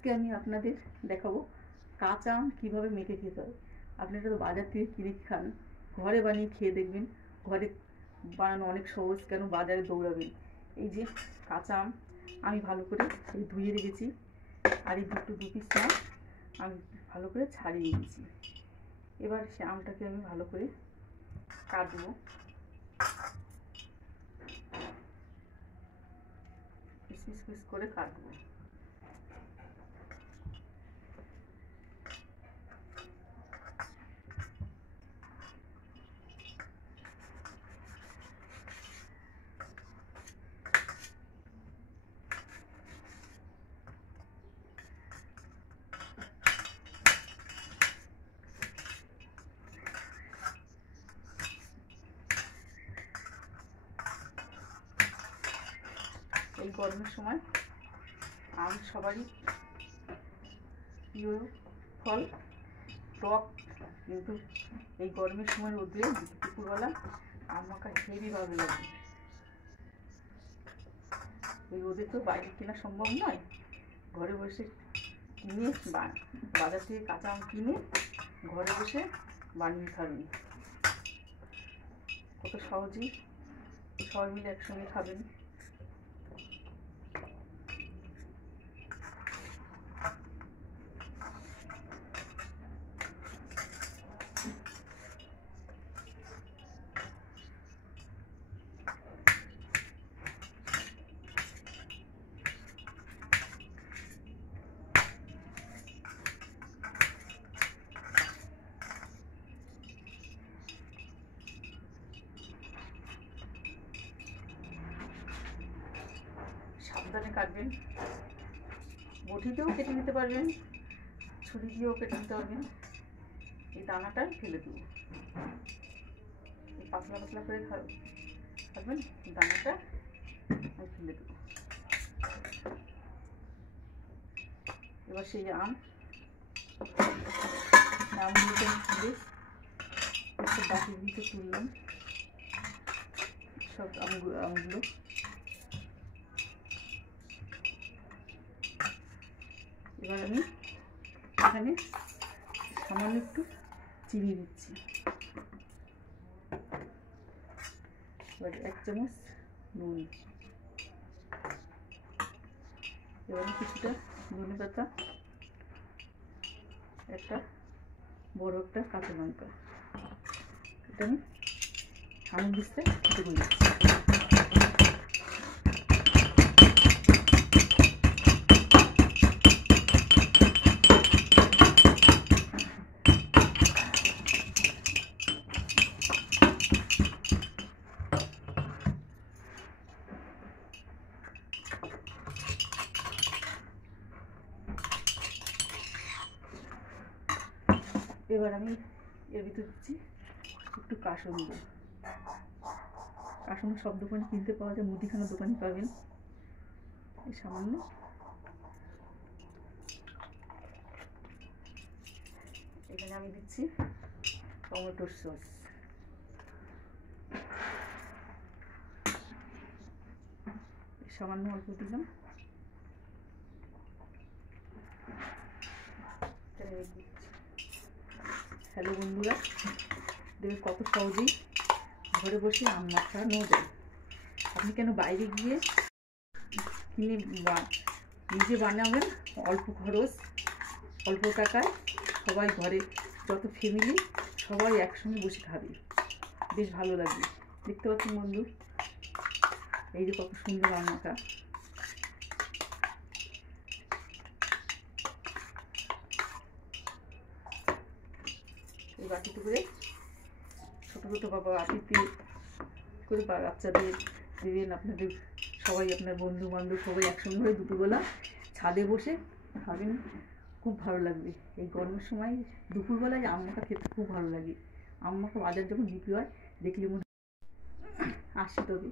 আজকে আমি আপনাদের দেখাবো কাঁচা আম কীভাবে মেখে খেতে হয়। আপনারা তো বাজার থেকে কিনে খান, ঘরে বানিয়ে খেয়ে দেখবেন। ঘরে বানানো অনেক সহজ, কেন বাজারে দৌড়াবেন। এই যে কাঁচা আম আমি ভালো করে ধুয়ে রেখেছি, আর এই দু পিস আম আমি ভালো করে ছাড়িয়ে নিয়েছি। এবার সে আমটাকে আমি ভালো করে কাটবো, পিস পিস পিস করে কাটবো। এই গরমের সময় আম সবারই প্রিয় ফল, টক, কিন্তু এই গরমের সময় রোদে দুপুরবেলা আম মাখা হেবি ভালো লাগে। এই রোদে তো বাইরে কেনা সম্ভব নয়, ঘরে বসে কিনে বাজার থেকে কাঁচা আম কিনে ঘরে বসে বানিয়ে খাবেন। কত সহজেই সবাই মিলে একসঙ্গে খাবেন। সাবধানে কাটবেন, বটিতেও কেটে নিতে পারবেন, ছুরি দিয়েও কেটে নিতে পারবেন। এই দানাটা ফেলে দেবো, পাতলা পাতলা করে খাবেন, দানাটা আমি ফেলে দেবো। এবার সেই আমগুলোকে আমি তুলে একটা বাটির ভিতরে তুললাম, সব আমগুলো। এবার আমি এখানে সামান্য একটু চিনি দিচ্ছি, এবার 1 চামচ নুন, এবার কিছুটা ধনে পাতা, একটা বড় একটা কাঁচা লঙ্কা, এটা আমি হামুল দিতে কেটে দিচ্ছি। এবার আমি এর ভিতরে দিচ্ছি একটু কাসুন্দি। কাসুন্দি সব দোকানে কিনতে পাওয়া যায়, মুদিখানার দোকানে পাবেন। এই সামান্য এখানে আমি দিচ্ছি টমেটোর সস, সামান্য অল্প দিলাম। হ্যালো বন্ধুরা, দেখবেন কত সহজেই ঘরে বসে আম মাখানো যায়। আপনি কেন বাইরে গিয়ে কিনে নিজে বানাবেন, অল্প খরচ, অল্প টাকায়, সবাই ঘরে যত ফ্যামিলি সবাই একসঙ্গে বসে খাবে, বেশ ভালো লাগবে। দেখতে পাচ্ছেন বন্ধু, এই যে কত সুন্দর আম মাখা। এই বাটিতে করে ছোটো ছোটো বাটিতে করে বাচ্চাদের দিবেন, আপনাদের সবাই, আপনার বন্ধু বান্ধব সবাই একসঙ্গে হয়ে দুপুরবেলা ছাদে বসে খাবেন, খুব ভালো লাগবে। এই গরমের সময় দুপুরবেলায় আম মাখা খেতে খুব ভালো লাগে। আম মাখা বাজার যখন বিক্রি হয় দেখলে মনে আসে, তবে